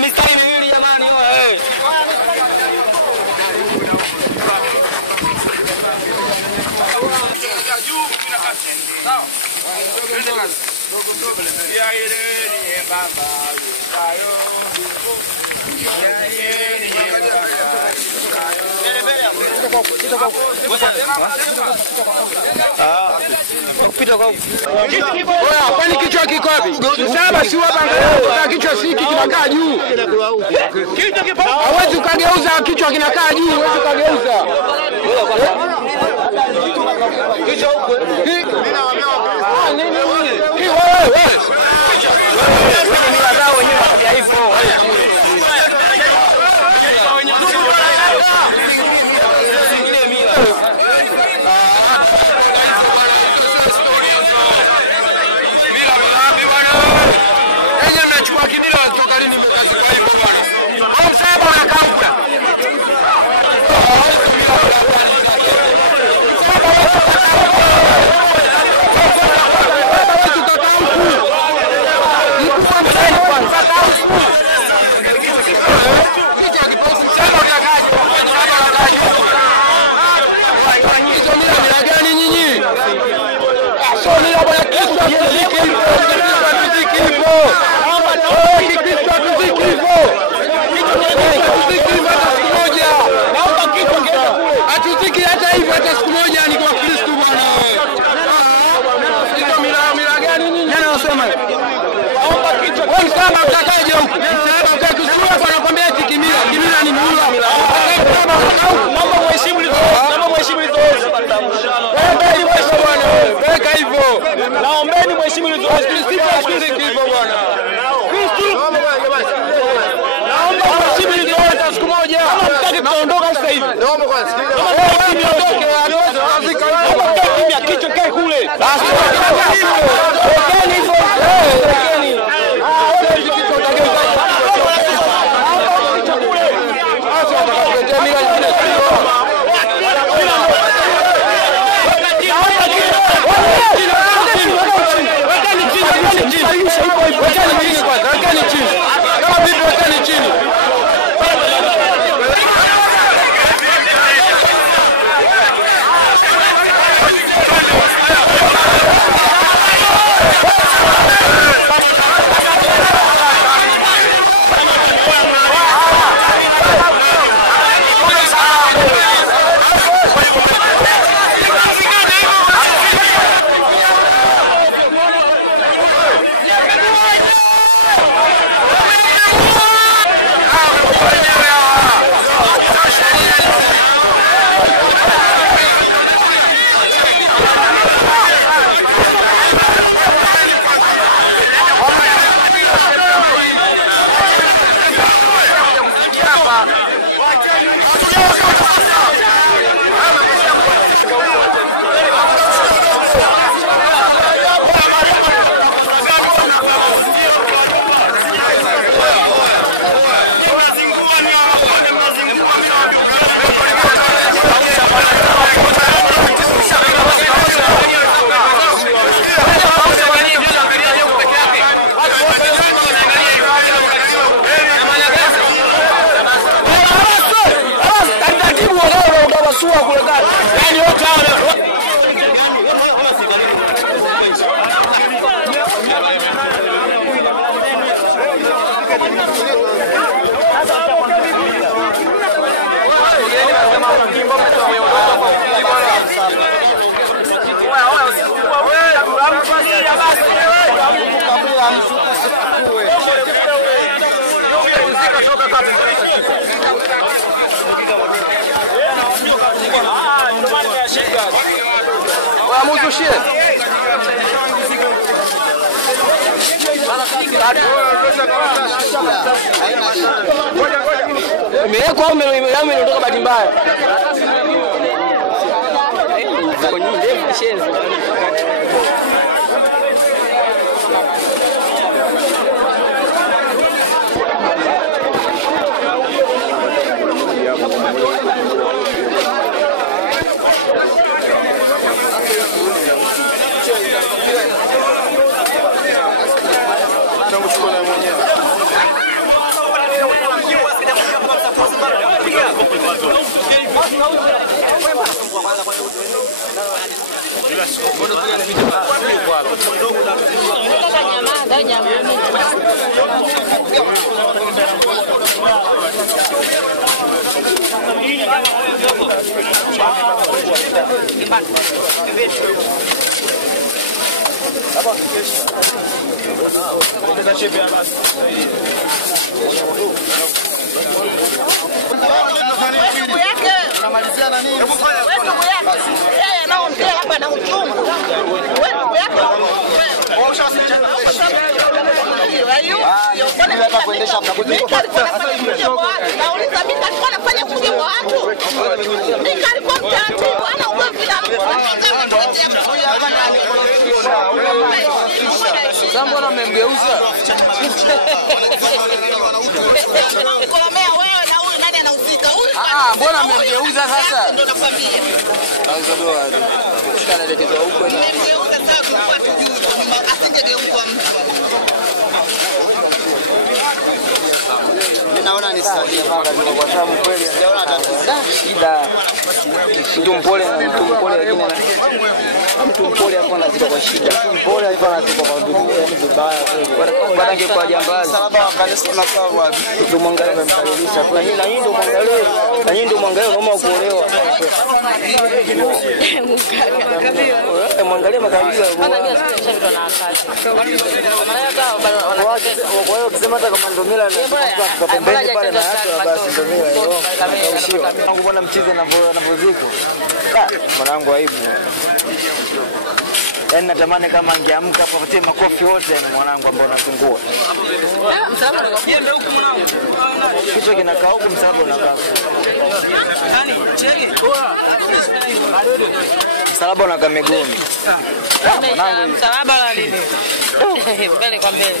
Mistari miwili jamani wewe. Juu kuna kasi. Sawa. Twende kazi. Ya ile ni baba. Kayo. Ya ile ni kwani kichwa kiko wapi? Saba si hapa angalia kichwa siki kinakaa juu. Kichwa kipo. Hawezi ukageuza kichwa kinakaa juu, hawezi ukageuza. Kichwa huko. Mimi nawaambia nini wewe? Wewe. Ni wadau wenyewe wa hivyo. Naombeni mheshimiwa Lizoezi hivyo bwana. Naomba mheshimiwa Lizoezi siku moja. Kama mtaki kuondoka sasa hivi. Naomba kwanza. Kama niondoke anaweza kimya kichwa kae kule. Basi okeni hivyo. Okeni. Muzushie. Imewekwa au imeondoka bahati mbaya? Kwenye ndevu kishenzi. Mbona mmemgeuza? Mbona mmemgeuza sasa? Ndio nakwambia. Naweza doa. Kana tatizo huko na. Mmemgeuza sasa kwa tujue asingegeuka mtu. Naona ni sahihi kwa sababu kweli sijaona tatizo. Shida. Mtu mpole lakini mtu mpole hapo anazika kwa shida. Mtu mpole hapo anazika kwa vibaya kweli. Baada ya kwa jambazi. Salaba kanisa na sawa wapi? Ndio mwangalie mmemkalilisha. Na hii ndio mwangalie. Na hii ndio mwangalie kama kuolewa. Mwangalie makabila. Maana mimi sasa ndo na akati. Kwa hiyo ukisema hata kama ndio mila na pembeni pale na hapo basi ndio mila hiyo. Mungu bwana mchize anavyoziko. Mwanangu aibu. Yaani natamani kama angeamka hapo apatie makofi wote na mwanangu ambao anafungua. Msalaba unakwenda huko mwanangu. Kichwa kinakaa huko msalaba unakaa. Nani? Cheki. Msalaba unakaa miguuni. Mwanangu msalaba la nini? Mbele kwa mbele.